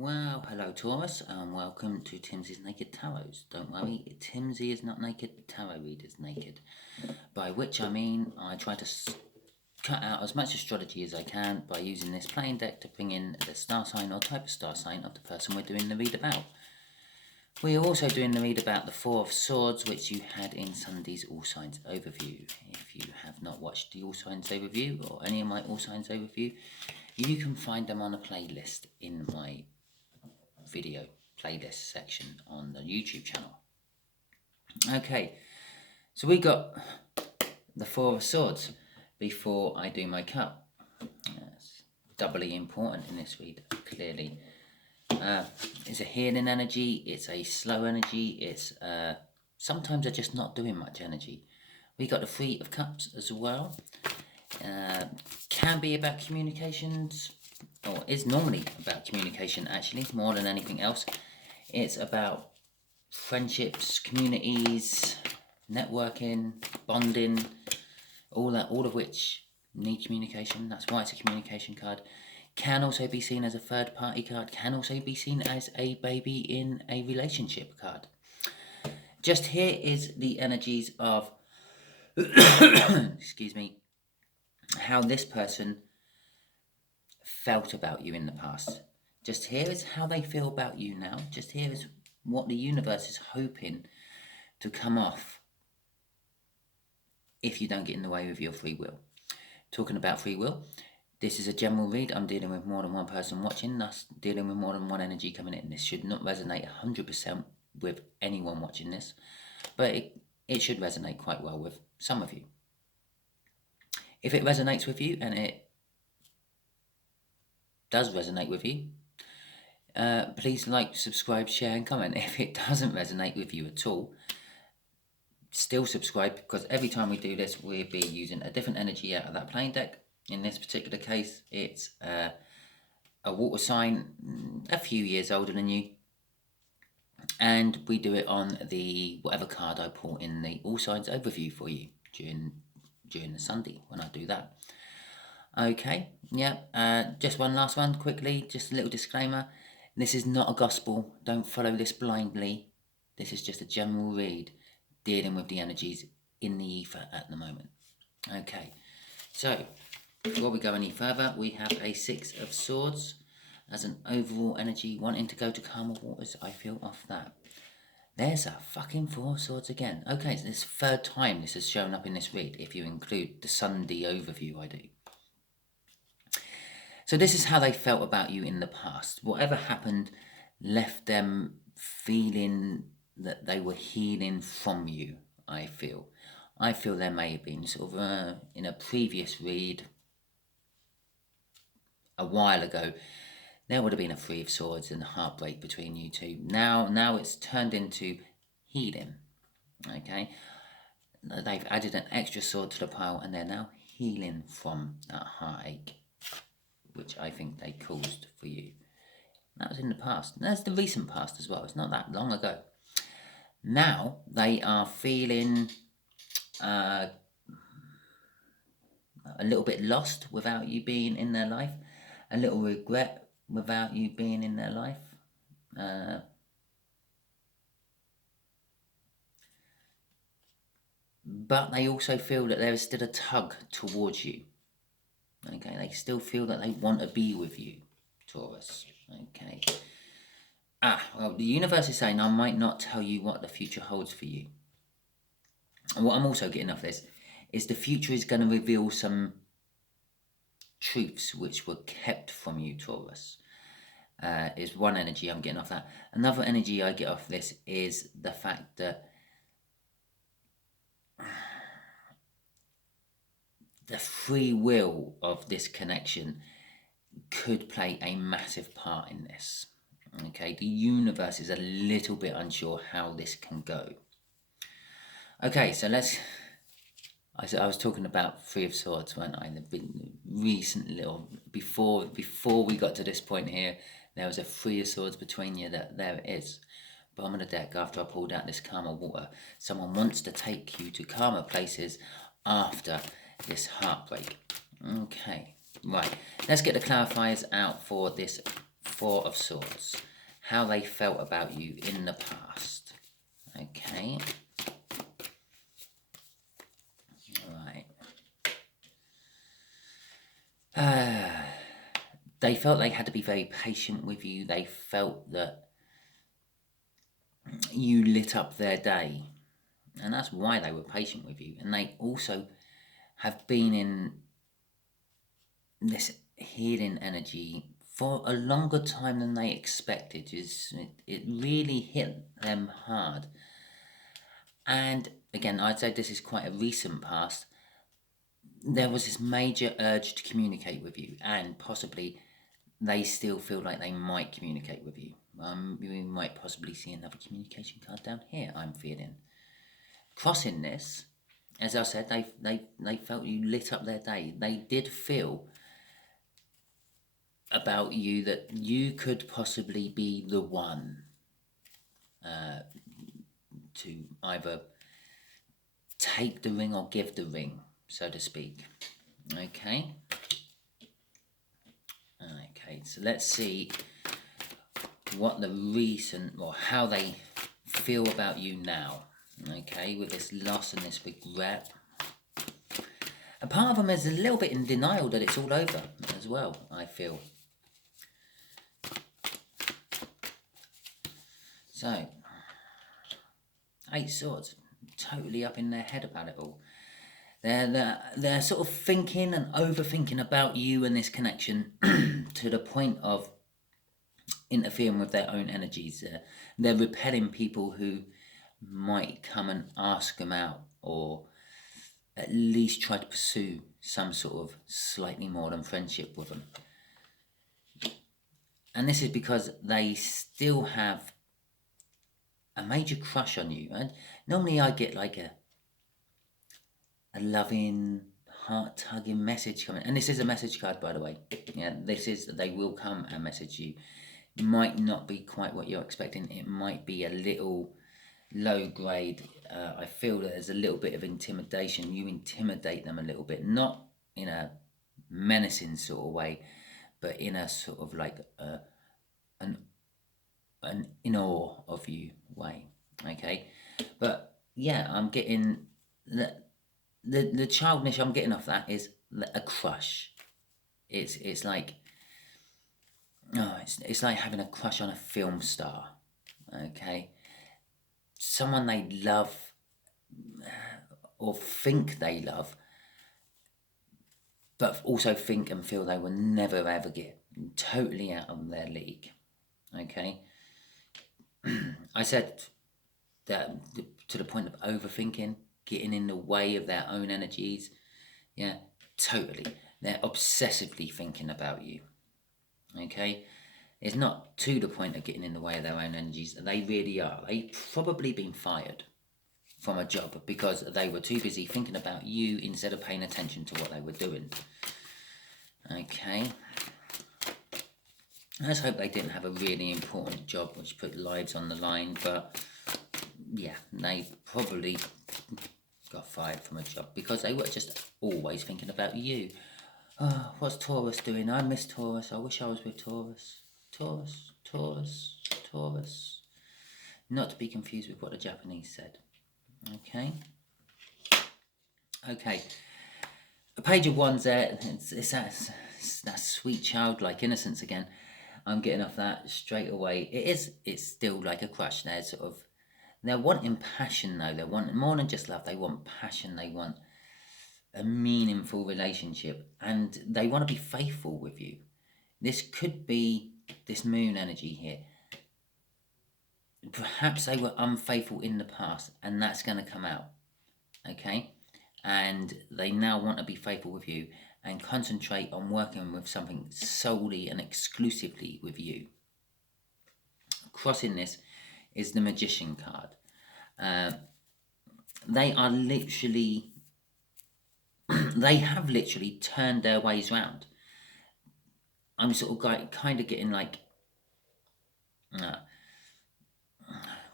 Well, hello Taurus, and welcome to Timsy's Naked Tarot. Don't worry, Timsy is not naked, the tarot reader is naked. By which I mean, I try to cut out as much astrology as I can by using this plain deck to bring in the star sign or type of star sign of the person we're doing the read about. We are also doing the read about the Four of Swords, which you had in Sunday's All Signs Overview. If you have not watched the All Signs Overview, or any of my All Signs Overview, you can find them on a playlist in my video playlist section on the YouTube channel. Okay, so we got the Four of Swords before I do my cut. That's doubly important in this read, clearly. It's a healing energy, it's a slow energy, it's sometimes they're just not doing much energy. We got the Three of Cups as well. Can be about communications, or is normally about communication actually, more than anything else. It's about friendships, communities, networking, bonding, all of which need communication. That's why it's a communication card. Can also be seen as a third party card, can also be seen as a baby in a relationship card. Just here is the energies of excuse me, how this person felt about you in the past. Just here is how they feel about you now. Just here is what the universe is hoping to come off if you don't get in the way with your free will. Talking about free will, this is a general read. I'm dealing with more than one person watching, thus dealing with more than one energy coming in. This should not resonate 100% with anyone watching this, but it should resonate quite well with some of you. If it resonates with you, and it does resonate with you, please like, subscribe, share and comment. If it doesn't resonate with you at all, still subscribe, because every time we do this we'll be using a different energy out of that playing deck. In this particular case, it's a water sign a few years older than you, and we do it on the whatever card I pull in the All Signs Overview for you during the Sunday when I do that. Okay, yeah, just one last one quickly, just a little disclaimer. This is not a gospel, don't follow this blindly. This is just a general read dealing with the energies in the ether at the moment. Okay, so before we go any further, we have a Six of Swords as an overall energy wanting to go to calmer waters. I feel off that. There's a fucking Four of Swords again. Okay, so this third time this has shown up in this read, if you include the Sunday overview I do. So this is how they felt about you in the past. Whatever happened left them feeling that they were healing from you, I feel. I feel there may have been sort of in a previous read a while ago, there would have been a Three of Swords and heartbreak between you two. Now it's turned into healing. Okay, they've added an extra sword to the pile and they're now healing from that heartache, which I think they caused for you. That was in the past. And that's the recent past as well. It's not that long ago. Now they are feeling a little bit lost without you being in their life, a little regret without you being in their life. But they also feel that there is still a tug towards you. Okay, they still feel that they want to be with you, Taurus. Okay. Well, the universe is saying I might not tell you what the future holds for you. And what I'm also getting off this is the future is going to reveal some truths which were kept from you, Taurus. Is one energy I'm getting off that. Another energy I get off this is the fact that the free will of this connection could play a massive part in this. Okay, the universe is a little bit unsure how this can go. Okay, so I was talking about Three of Swords, weren't I? Recently, or before we got to this point here, there was a Three of Swords between you. There it is. Bottom of the deck, after I pulled out this calmer water, someone wants to take you to calmer places after this heartbreak. Okay, right. Let's get the clarifiers out for this Four of Swords. How they felt about you in the past. Okay. Right. They felt they had to be very patient with you. They felt that you lit up their day. And that's why they were patient with you. And they also have been in this healing energy for a longer time than they expected. It really hit them hard. And again, I'd say this is quite a recent past. There was this major urge to communicate with you, and possibly they still feel like they might communicate with you. We might possibly see another communication card down here, I'm feeling. Crossing this, as I said, they felt you lit up their day. They did feel about you that you could possibly be the one to either take the ring or give the ring, so to speak. Okay, so let's see what the reason or how they feel about you now. Okay, with this loss and this regret. A part of them is a little bit in denial that it's all over as well, I feel. So, 8 Swords, totally up in their head about it all. They're sort of thinking and overthinking about you and this connection to the point of interfering with their own energies. They're repelling people who might come and ask them out, or at least try to pursue some sort of slightly more than friendship with them. And this is because they still have a major crush on you. And normally I get like a loving, heart-tugging message coming. And this is a message card, by the way. Yeah, this is that they will come and message you. It might not be quite what you're expecting. It might be a little low grade. I feel that there's a little bit of intimidation. You intimidate them a little bit, not in a menacing sort of way, but in a sort of like an in awe of you way. Okay, but yeah, I'm getting the childish I'm getting off that is a crush. It's like, oh, it's like having a crush on a film star. Okay, someone they love or think they love, but also think and feel they will never ever get. Totally out of their league. Okay, I said that to the point of overthinking, getting in the way of their own energies. Yeah, totally. They're obsessively thinking about you. Okay, it's not to the point of getting in the way of their own energies. They really are. They've probably been fired from a job because they were too busy thinking about you instead of paying attention to what they were doing. Okay, let's hope they didn't have a really important job which put lives on the line, but yeah, they probably got fired from a job because they were just always thinking about you. Oh, what's Taurus doing? I miss Taurus. I wish I was with Taurus. Taurus, Taurus, Taurus. Not to be confused with what the Japanese said. Okay. Okay. A page of wands there. It's that sweet childlike innocence again. I'm getting off that straight away. It's still like a crush. They're sort of, they're wanting passion though. They want more than just love. They want passion. They want a meaningful relationship, and they want to be faithful with you. This could be this moon energy here. Perhaps they were unfaithful in the past, and that's going to come out. Okay, and they now want to be faithful with you and concentrate on working with something solely and exclusively with you. Crossing this is the Magician card. They are literally they have literally turned their ways round. I'm sort of kind of getting like not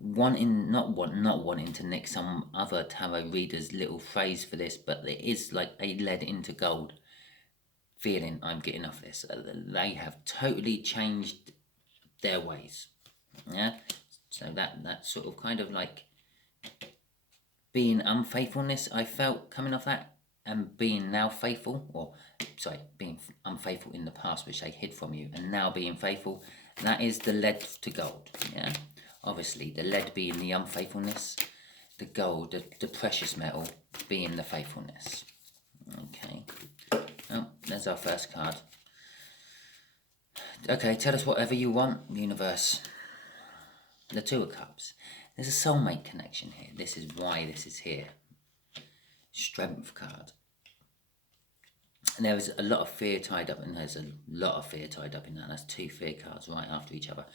wanting to nick some other tarot reader's little phrase for this, but it is like a lead into gold feeling I'm getting off this. They have totally changed their ways. Yeah, so that sort of kind of like being unfaithfulness I felt coming off that, and being now faithful, or sorry, being unfaithful in the past, which they hid from you, and now being faithful. That is the lead to gold. Yeah, obviously the lead being the unfaithfulness, the gold, the precious metal, being the faithfulness. Okay. Oh, there's our first card. Okay, tell us whatever you want, universe. The Two of Cups. There's a soulmate connection here. This is why this is here. Strength card. And there is a lot of fear tied up, and there's a lot of fear tied up in that. That's two fear cards right after each other.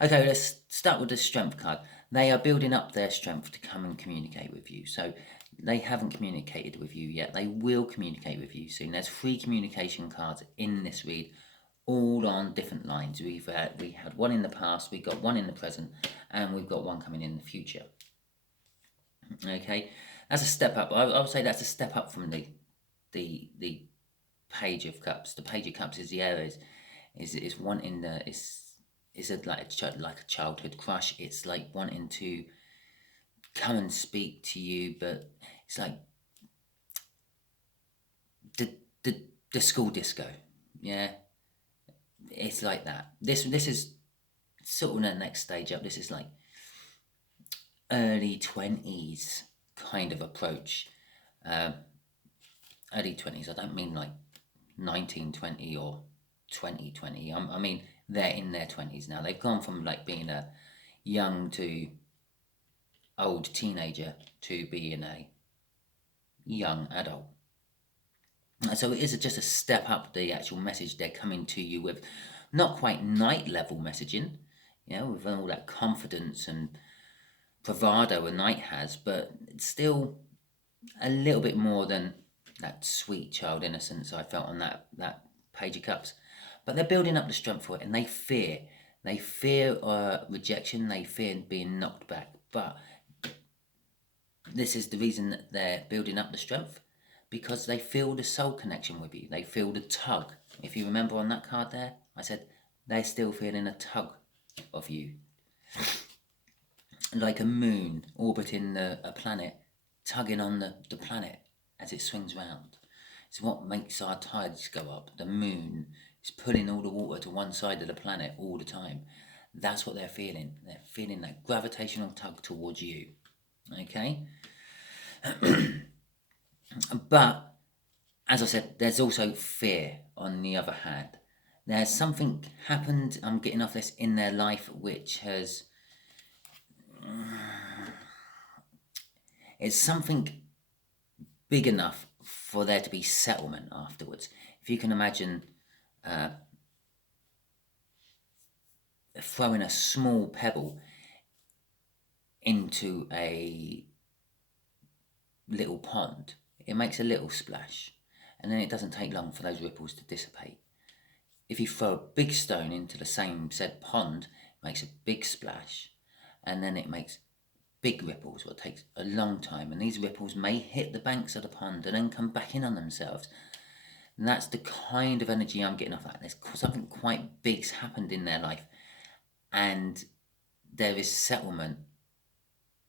Okay, let's start with the strength card. They are building up their strength to come and communicate with you. So they haven't communicated with you yet. They will communicate with you soon. There's 3 communication cards in this read, all on different lines. We had one in the past, we got one in the present, and we've got one coming in the future. Okay, that's a step up. I would say that's a step up from the Page of Cups. The Page of Cups is the areas is wanting the is it like a childhood crush. It's like wanting to come and speak to you, but it's like the school disco. Yeah, it's like that. This is sort of the next stage up. This is like early 20s kind of approach. Early 20s. I don't mean like 1920 or 2020. I mean they're in their 20s now. They've gone from like being a young to old teenager to being a young adult. So it is just a step up, the actual message they're coming to you with. Not quite knight level messaging, you know, with all that confidence and bravado a knight has, but it's still a little bit more than that sweet child innocence I felt on that Page of Cups. But they're building up the strength for it, and they fear rejection, they fear being knocked back. But this is the reason that they're building up the strength, because they feel the soul connection with you. They feel the tug. If you remember on that card there, I said they're still feeling a tug of you. Like a moon orbiting a planet, tugging on the planet as it swings round. It's what makes our tides go up. The moon is pulling all the water to one side of the planet all the time. That's what they're feeling. They're feeling that gravitational tug towards you. Okay? But, as I said, there's also fear on the other hand. There's something happened, I'm getting off this, in their life which has... it's something big enough for there to be settlement afterwards. If you can imagine throwing a small pebble into a little pond, it makes a little splash, and then it doesn't take long for those ripples to dissipate. If you throw a big stone into the same said pond, it makes a big splash, and then it makes big ripples. Well, it takes a long time, and these ripples may hit the banks of the pond and then come back in on themselves. And that's the kind of energy I'm getting off that. There's something quite big's happened in their life, and there is settlement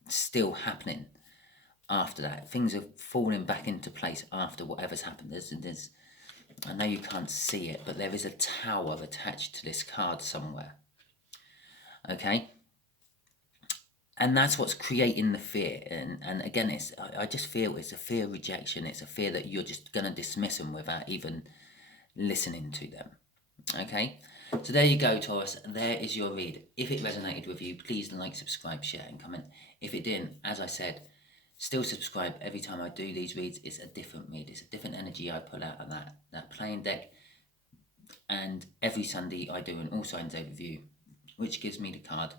still happening after that. Things are falling back into place after whatever's happened. There's I know you can't see it, but there is a tower attached to this card somewhere. Okay? And that's what's creating the fear. And again, I just feel it's a fear of rejection. It's a fear that you're just going to dismiss them without even listening to them. Okay? So there you go, Taurus. There is your read. If it resonated with you, please like, subscribe, share, and comment. If it didn't, as I said, still subscribe. Every time I do these reads, it's a different read. It's a different energy I pull out of that playing deck. And every Sunday I do an all signs overview, which gives me the card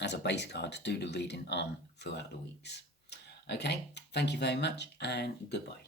as a base card to do the reading on throughout the weeks. Okay, thank you very much, and goodbye.